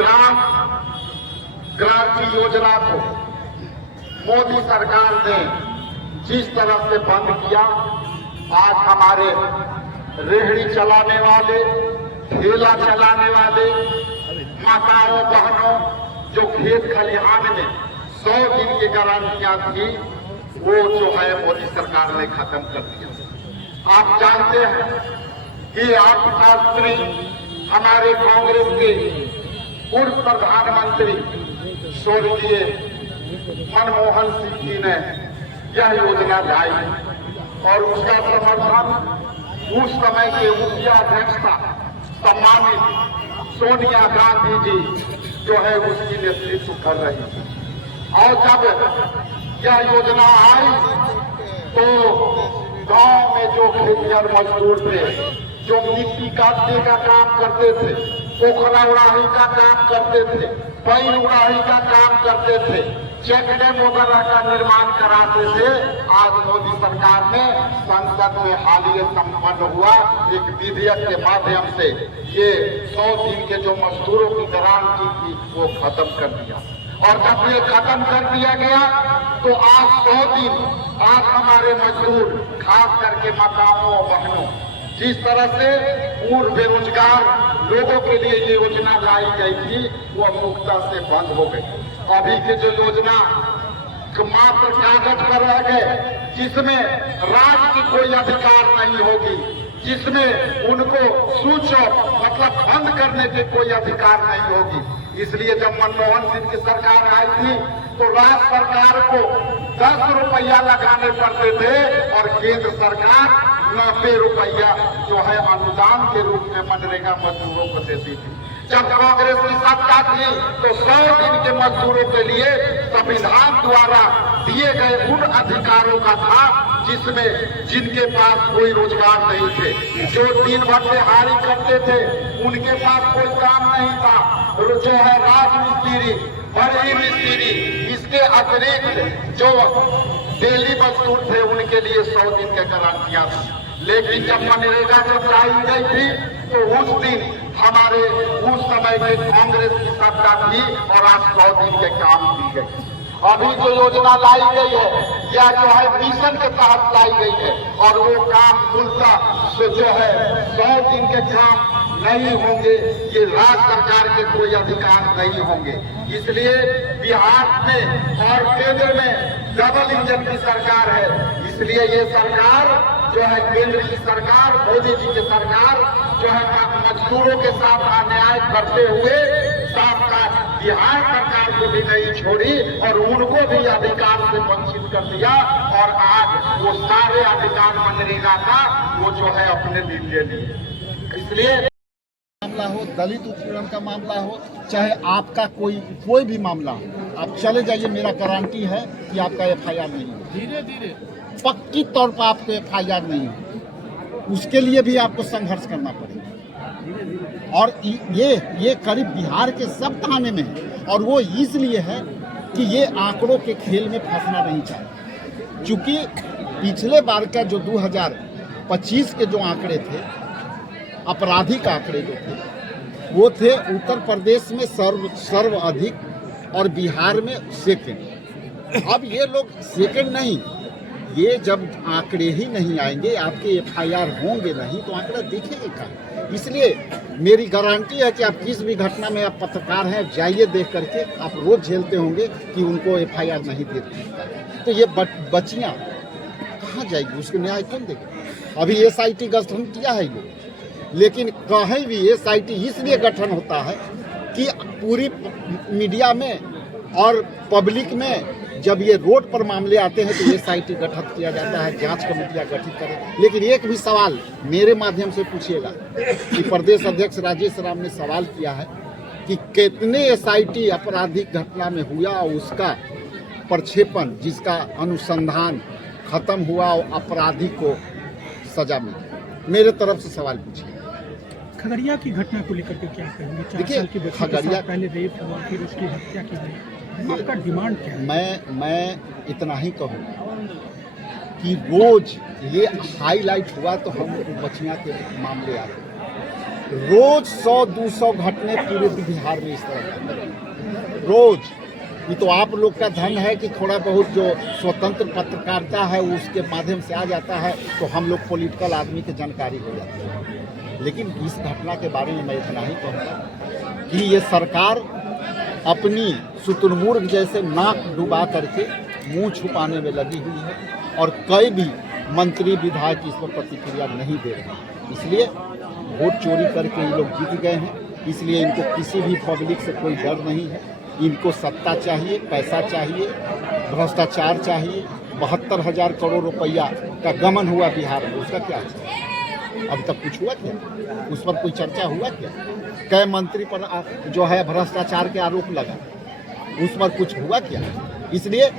ग्राम क्रांति योजना को मोदी सरकार ने जिस तरह से बंद किया, आज हमारे रेहड़ी चलाने वाले, ठेला चलाने वाले माताओं बहनों जो खेत खलिहान में 100 दिन की गारंटियां थी, वो जो है मोदी सरकार ने खत्म कर दिया। आप जानते हैं कि आप शास्त्री हमारे कांग्रेस के पूर्व प्रधानमंत्री स्वर्गीय मनमोहन सिंह जी ने यह योजना लाई और उसका समर्थन उस समय के मुखिया अध्यक्षता सम्मानित सोनिया गांधी जी जो है उसकी नेतृत्व कर रही थी। और जब यह योजना आई तो गांव में जो खेतिहर मजदूर थे, जो मिट्टी काटने का काम करते थे, पोखरा उड़ाही का काम करते थे, पैन उड़ाही का काम करते थे, चेक डैम वगैरह का निर्माण कराते थे, आज मोदी सरकार ने संसद में हालिया संपन्न हुआ एक विधेयक के माध्यम से ये 100 दिन के जो मजदूरों की गारंटी थी वो खत्म कर दिया। और जब ये खत्म कर दिया गया तो आज 100 दिन आज हमारे मजदूर खास करके माताओं और बहनों जिस तरह से पूर्व बेरोजगार लोगों के लिए ये योजना लाई गई थी वो मुक्ता से बंद हो गई। अभी की जो योजना मात्र कागज पर रह गए, जिसमें राज्य की कोई अधिकार नहीं होगी, जिसमें उनको स्विच ऑफ मतलब बंद करने की कोई अधिकार नहीं होगी। इसलिए जब मनमोहन सिंह की सरकार आई थी तो राज्य सरकार को 10 रुपया लगाने पड़ते थे और केंद्र सरकार 90 रुपया जो है अनुदान के रूप में मनरेगा मजदूरों को देती थी। जब कांग्रेस की सत्ता थी तो 100 दिन के मजदूरों के लिए संविधान द्वारा दिए गए उन अधिकारों का था जिसमें जिनके पास कोई रोजगार नहीं थे, जो दिन भर दिहाड़ी करते थे, उनके पास कोई काम नहीं था, जो है राजमिस्त्री, बड़े मिस्त्री, इसके अतिरिक्त जो डेली मजदूर थे उनके लिए 100 दिन के गारंटियां थी। लेकिन जब मनरेगा जब लाई गई थी तो उस दिन हमारे उस समय के कांग्रेस की सत्ता थी और आज 100 दिन के काम की गई। अभी जो योजना लाई गई है या जो है मिशन के तहत लाई गई है और वो काम मूलतः जो है 100 दिन के काम नहीं होंगे, ये राज्य सरकार के कोई अधिकार नहीं होंगे। इसलिए बिहार में और केंद्र में डबल इंजन की सरकार है। इसलिए ये सरकार जो है केंद्र की सरकार, मोदी जी की सरकार जो है मजदूरों के साथ अन्याय करते हुए साथ साथ बिहार सरकार को भी नहीं छोड़ी और उनको भी अधिकार से वंचित कर दिया और आज वो सारे अधिकार मनरेगा का वो जो है अपने लिए लिए। इसलिए मामला हो, दलित उत्पीड़न का मामला हो, चाहे आपका कोई भी मामला हो, आप चले जाइए, मेरा गारंटी है कि आपका FIR नहीं हो। धीरे धीरे पक्की तौर पर आपको FIR नहीं हो, उसके लिए भी आपको संघर्ष करना पड़ेगा। और ये करीब बिहार के सब थाने में है और वो इसलिए है कि ये आंकड़ों के खेल में फंसना नहीं चाहते। चूंकि पिछले बार का जो 2025 के जो आंकड़े थे, आपराधिक आंकड़े जो थे, वो थे उत्तर प्रदेश में सर्वाधिक और बिहार में सेकंड। अब ये लोग सेकंड नहीं, ये जब आंकड़े ही नहीं आएंगे, आपके FIR होंगे नहीं तो आंकड़ा दिखेगा कहाँ। इसलिए मेरी गारंटी है कि आप किस भी घटना में आप पत्रकार हैं, जाइए देख करके, आप रोज झेलते होंगे कि उनको FIR नहीं देते। तो ये बच्चियाँ कहाँ जाएगी, उसको न्याय कौन देगा। अभी SIT गठन किया है लोग, लेकिन कहीं भी SIT इसलिए गठन होता है कि पूरी मीडिया में और पब्लिक में जब ये रोड पर मामले आते हैं तो SIT गठित किया जाता है, जांच कमेटियां गठित करें। लेकिन एक भी सवाल मेरे माध्यम से पूछिएगा कि प्रदेश अध्यक्ष राजेश राम ने सवाल किया है कि कितने SIT आपराधिक घटना में हुआ और उसका प्रक्षेपण, जिसका अनुसंधान खत्म हुआ और अपराधी को सजा मिली। मेरे तरफ से सवाल पूछिए। खगड़िया की घटना को लेकर के क्या कहेंगे? 4 साल की बच्ची के साथ पहले रेप हुआ, फिर उसकी हत्या की गई, आपका डिमांड क्या है? मैं इतना ही कहूँ कि रोज ये हाईलाइट हुआ तो हम बच्चियाँ के मामले आते, रोज 100-200 घटने पूरे बिहार में इस तरह का रोज। ये तो आप लोग का धन है कि थोड़ा बहुत जो स्वतंत्र पत्रकारिता है उसके माध्यम से आ जाता है, तो हम लोग पॉलिटिकल आदमी की जानकारी हो जाती है। लेकिन इस घटना के बारे में मैं इतना ही कहूँगा कि ये सरकार अपनी शुतुरमुर्ग जैसे नाक डुबा करके मुंह छुपाने में लगी हुई है और कई भी मंत्री विधायक इस पर प्रतिक्रिया नहीं दे रहे। इसलिए वोट चोरी करके ये लोग जीत गए हैं, इसलिए इनको किसी भी पब्लिक से कोई डर नहीं है। इनको सत्ता चाहिए, पैसा चाहिए, भ्रष्टाचार चाहिए। 72,000 करोड़ रुपया का गमन हुआ बिहार में, उसका क्या है? अब तक कुछ हुआ क्या? उस पर कोई चर्चा हुआ क्या? कई मंत्री पर जो है भ्रष्टाचार के आरोप लगा, उस पर कुछ हुआ क्या? इसलिए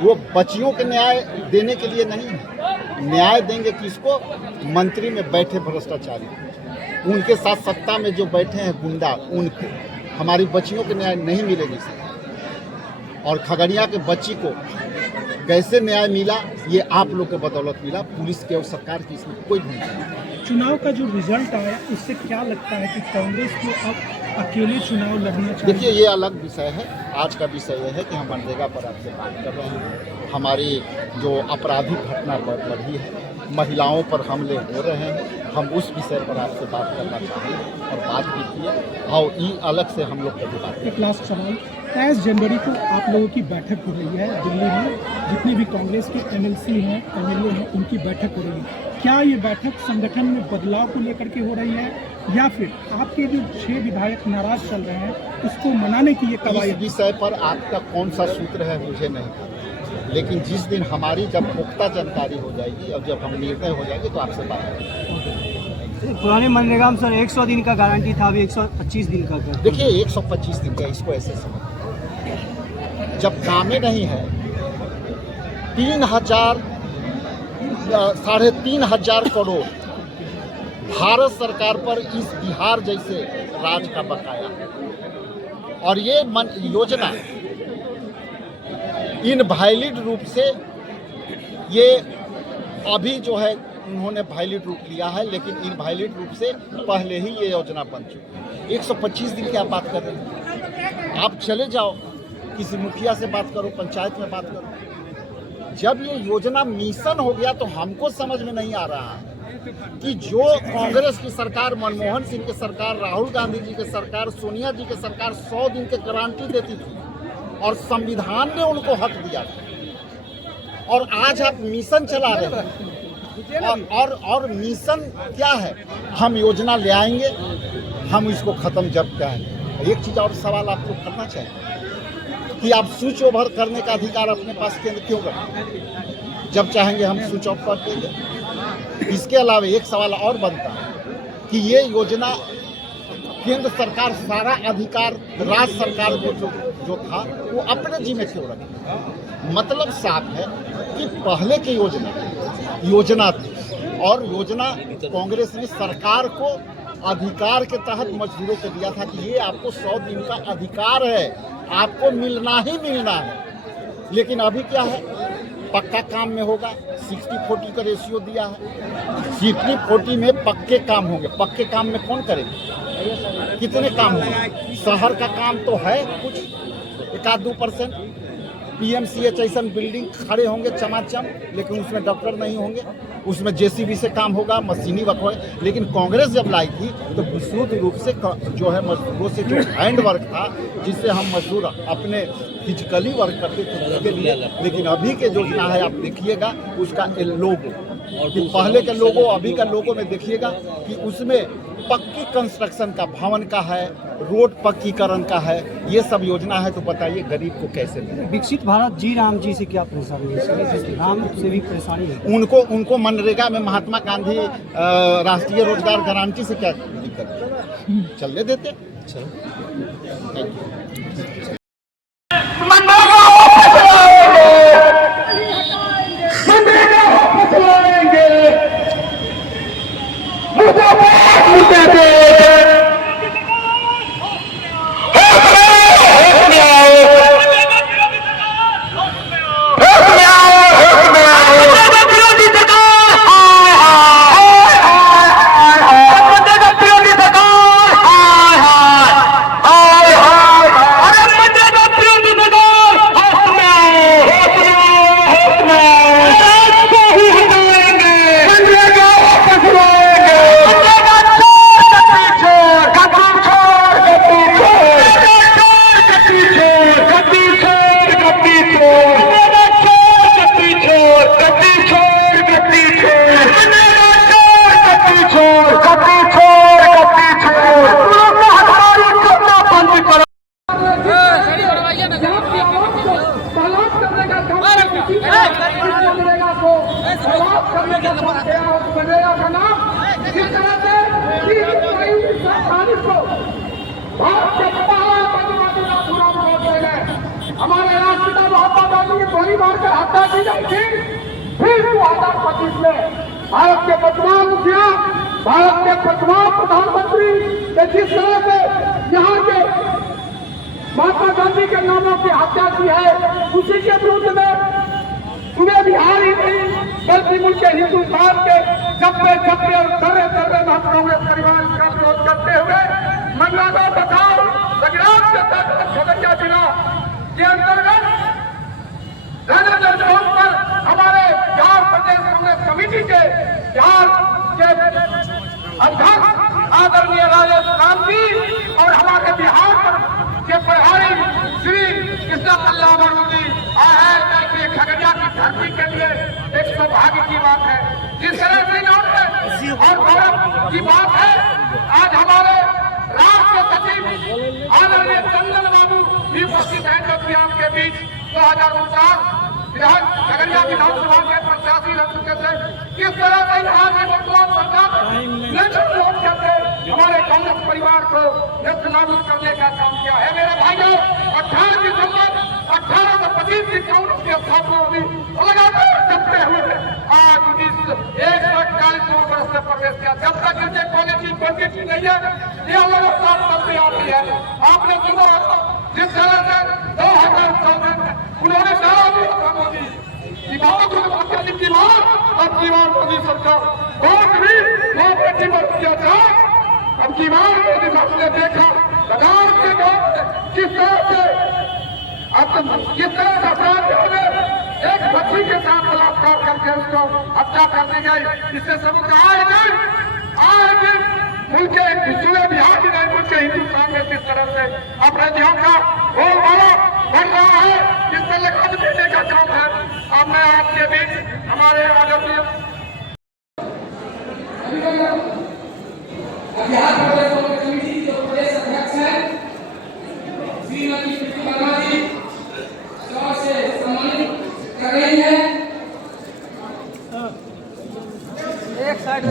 वो बच्चियों के न्याय देने के लिए नहीं है। न्याय देंगे किसको? मंत्री में बैठे भ्रष्टाचारी, उनके साथ सत्ता में जो बैठे हैं गुंडा, उनको। हमारी बच्चियों के न्याय नहीं मिलेगी सर। और खगड़िया के बच्ची को कैसे न्याय मिला, ये आप लोग के बदौलत मिला। पुलिस के और सरकार की इसमें कोई भूमिका नहीं। चुनाव का जो रिजल्ट आया उससे क्या लगता है कि कांग्रेस को अब अकेले चुनाव लड़ना चाहिए? देखिए, ये अलग विषय है। आज का विषय यह है कि हम मनरेगा पर आपसे बात कर रहे हैं। हमारी जो आपराधिक घटना बढ़ी है, महिलाओं पर हमले हो रहे हैं, हम उस विषय पर आपसे बात करना चाहेंगे और बात भी की है। और ये अलग से हम लोग कभी बात। एक लास्ट सवाल, 23 जनवरी को आप लोगों की बैठक हो रही है दिल्ली में, जितने भी कांग्रेस के एमएलसी हैं, एमएलए हैं, उनकी बैठक हो रही है। क्या ये बैठक संगठन में बदलाव को लेकर के हो रही है या फिर आपके जो 6 विधायक नाराज चल रहे हैं उसको मनाने की ये कवायद? इस विषय पर आपका कौन सा सूत्र है मुझे नहीं पता, लेकिन जिस दिन हमारी जब पुख्ता जानकारी हो जाएगी और जब हम निर्णय हो जाएंगे तो आपसे बात करेंगे। पुराने मनरेगा में सर 100 दिन का गारंटी था, अभी 125 दिन का कर। देखिए, 125 दिन का, इसको ऐसे समझ, जब कामें नहीं है, 3,500 करोड़ भारत सरकार पर इस बिहार जैसे राज्य का बकाया है। और ये योजना इनवैलिड रूप से, ये अभी जो है उन्होंने वैलिड रूप लिया है, लेकिन इनवैलिड रूप से पहले ही ये योजना बन चुकी है। 125 दिन की आप बात कर रहे हैं? आप चले जाओ, किसी मुखिया से बात करो, पंचायत में बात करो। जब ये योजना मिशन हो गया तो हमको समझ में नहीं आ रहा है कि जो कांग्रेस की सरकार, मनमोहन सिंह की सरकार, राहुल गांधी जी की सरकार, सोनिया जी की सरकार 100 दिन की गारंटी देती थी और संविधान ने उनको हक दिया था, और आज आप मिशन चला रहे हैं। और मिशन क्या है? हम योजना ले आएंगे, हम इसको खत्म जब करेंगे। एक चीज और सवाल आपको करना चाहिए कि आप स्विच ओवर करने का अधिकार अपने पास केंद्र क्यों करें? जब चाहेंगे हम स्विच ऑफ कर देंगे। इसके अलावा एक सवाल और बनता है कि ये योजना केंद्र सरकार सारा अधिकार राज्य सरकार को जो था वो अपने जिम्मे क्यों रखे? मतलब साफ है कि पहले की योजना थी और योजना कांग्रेस ने सरकार को अधिकार के तहत मजदूरों को दिया था कि ये आपको 100 दिन का अधिकार है, आपको मिलना ही मिलना है। लेकिन अभी क्या है? पक्का काम में होगा, 60-40 का रेशियो दिया है। 60-40 में पक्के काम होंगे। पक्के काम में कौन करेगा? कितने काम होंगे? शहर का काम तो है कुछ 1-2%। PMCH ऐसा बिल्डिंग खड़े होंगे चमाचम, लेकिन उसमें डॉक्टर नहीं होंगे। उसमें JCB से काम होगा, मशीनी वर्क होगा। लेकिन कांग्रेस जब लाई थी तो विशुद्ध रूप से जो है मजदूरों से जो हैंड वर्क था, जिससे हम मजदूर अपने फिजिकली वर्क करते थे उसके लिए। लेकिन अभी के योजना है, आप देखिएगा उसका लोगो, कि पहले के लोगो अभी का लोगो में देखिएगा कि उसमें पक्की कंस्ट्रक्शन का, भवन का है, रोड पक्कीकरण का है, ये सब योजना है। तो बताइए गरीब को कैसे मिले? विकसित भारत जी राम जी से क्या परेशानी है? राम से भी परेशानी है। उनको मनरेगा में महात्मा गांधी राष्ट्रीय रोजगार गारंटी से क्या दिक्कत है? चलने देते। Thank you. भारत के पहले प्रतिवादी नाथूराम गोडसे ने हमारे राष्ट्रपिता महात्मा गांधी की गोली मारकर हत्या की गई थी। फिर 2025 में भारत के वर्तमान मुखिया, भारत के वर्तमान प्रधानमंत्री ने जिस तरह से यहाँ के महात्मा गांधी के नामों की हत्या की है, उसी के विरुद्ध में पूरे बिहार ही नहीं बल्कि मुल्क के हिंदुस्तान के जब्बे और दर्रे में हम कांग्रेस परिवार का विरोध करते हुए मंगलागढ़ बचाओ संग्राम के तहत खगड़िया जिला के अंतर्गत राजागंज चौक पर हमारे बिहार प्रदेश कांग्रेस कमेटी के बिहार के अध्यक्ष आदरणीय राजेश राम जी और हमारे बिहार के प्रभारी श्री कृष्णा कल्लावर जी आए हैं। खगड़िया की धरती के लिए एक सौभाग्य की बात है। जिस तरह से और गौरव की बात है, आज हमारे राष्ट्र सचिव आदरणीय चंदन बाबू भी उपस्थित हैं, जो कि आपके बीच 2049 खगड़िया विधानसभा के प्रत्याशी रह चुके थे। किस तरह से यहाँ की वर्तमान सरकार हमारे कांग्रेस परिवार को नाबूद करने का काम किया है। मेरे भाइयों, 18 दिसंबर 1825 की कांग्रेस की स्थापना हुई, लगातार जमते हुए आज 141 वर्ष से प्रवेश किया। जब तक इनके क्वालिटी क्वांटिटी नहीं है, ये लगातार चलती आती है। आपने सुना जिस तरह से 2014 में उन्होंने नारा दिया था मोदी की अब की बार मोदी सरकार वोट भी बेटी पर किया जाए। अब की बार मोदी साहब ने देखा लगान के दौर किस तरह से अपराधियों ने एक बच्ची के साथ बलात्कार करके उसको हत्या करने गई। इससे सबूत आए दिन मुल्क के बिहार की नहीं, मुल्क के हिंदुस्तान में किस तरह से अपराधियों का बोलबाला बढ़ रहा है, जिस पर लगाम देने का काम है। अब मैं आपके बीच हमारे आदरणीय बिहार प्रदेश कांग्रेस कमेटी की जो प्रदेश अध्यक्ष हैं श्रीमती प्रीति वर्मा जी सौ से सम्मानित कर रही है। एक साइड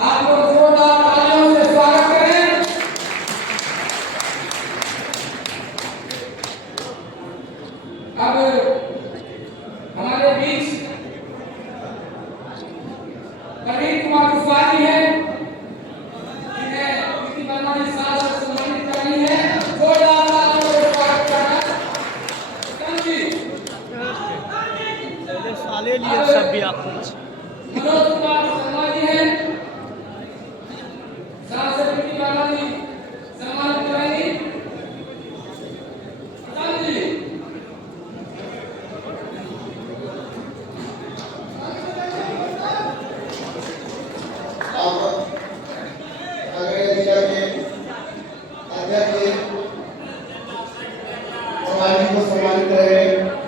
आप लोग जोरदार तालियों से स्वागत करें। अब हमारे बीच प्रवीण कुमार कुशवाहा जी हैं, जिन्हें प्रीति वर्मा जी साल से सम्मानित कर रही है। जोरदार तालियों से स्वागत करना। साले लिए सब भी आप मनोज कुमार शर्मा जी हैं, सांसद प्रीति वर्मा जी सम्मानित करेंगी। खगड़िया जिला के अध्यक्ष को सम्मानित करेंगे।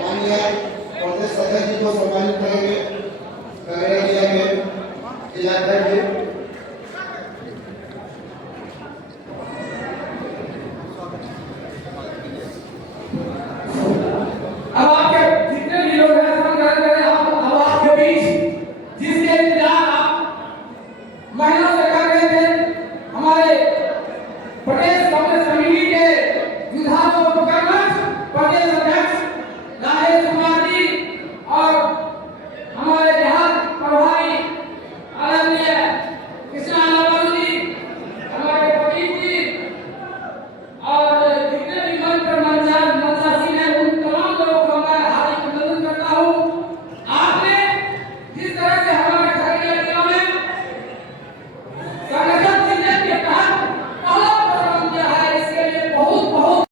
माननीय प्रदेश अध्यक्ष को